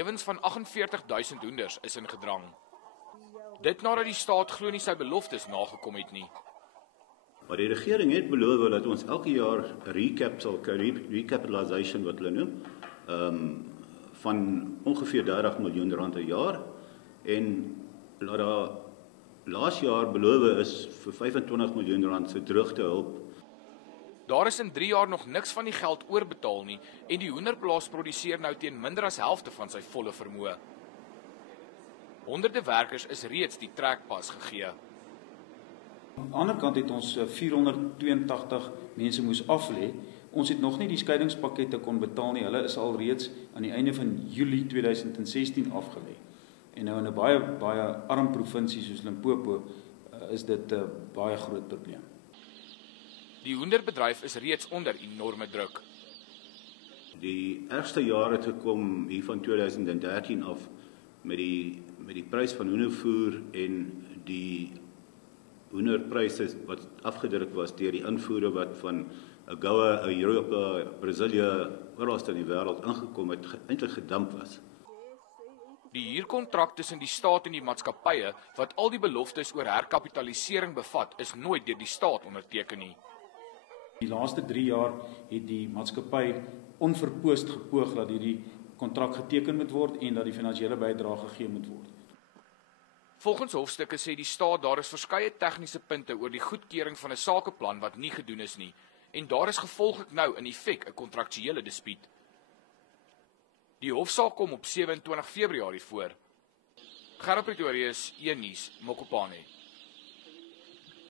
lewens van 48.000 hoenders is in gedrang. Dit nadat die staat glo nie sy beloftes nagekom het nie. Maar die regering het beloof dat ons elke jaar 'n recap sal kry, recapitalisation wat hulle noem, van ongeveer 30 miljoen rand per jaar, en dat daar laas jaar beloof is vir 25 miljoen rand se droogtehulp. Daar is in 3 jaar nog niks van die geld oorbetaal nie en die hoenderplaas produseer nou teen minder as helfte van sy volle vermoë. Honderde werkers is reeds die trekpas gegee. Aan die ander kant het ons 482 mense moes aflê. Ons het nog nie die skeidingspakkette kon betaal nie. Hulle is al reeds aan die einde van Julie 2016 afgelê. En nou in 'n baie arm provinsie soos Limpopo is dit 'n baie groot probleem. Die hoenderbedryf is reeds onder enorme druk. Die ergste jaar het gekom hier van 2013 af met die prys van hoendervoer en die hoenderpryse wat afgedruk was deur die invoere wat van AGOA, Europa, Brasilia, oral in die wêreld ingekom het, eintlik gedump was. Die huurkontrak tussen die staat en die maatskappye wat al die beloftes oor herkapitalisering bevat, is nooit deur die staat onderteken nie. Die laaste 3 jaar het die maatskappy onverpoost gepoog dat hierdie kontrak geteken moet word en dat die finansiële bydrae gegee moet word. Volgens hofstukke sê die staat daar is verskeie tegniese punte oor die goedkeuring van 'n sakeplan wat nie gedoen is nie en daar is gevolglik nou in effek 'n kontraktuele dispuut. Die hofsaak kom op 27 Februarie voor. Gerard Pretorius, 1 Nuus, Mokopane.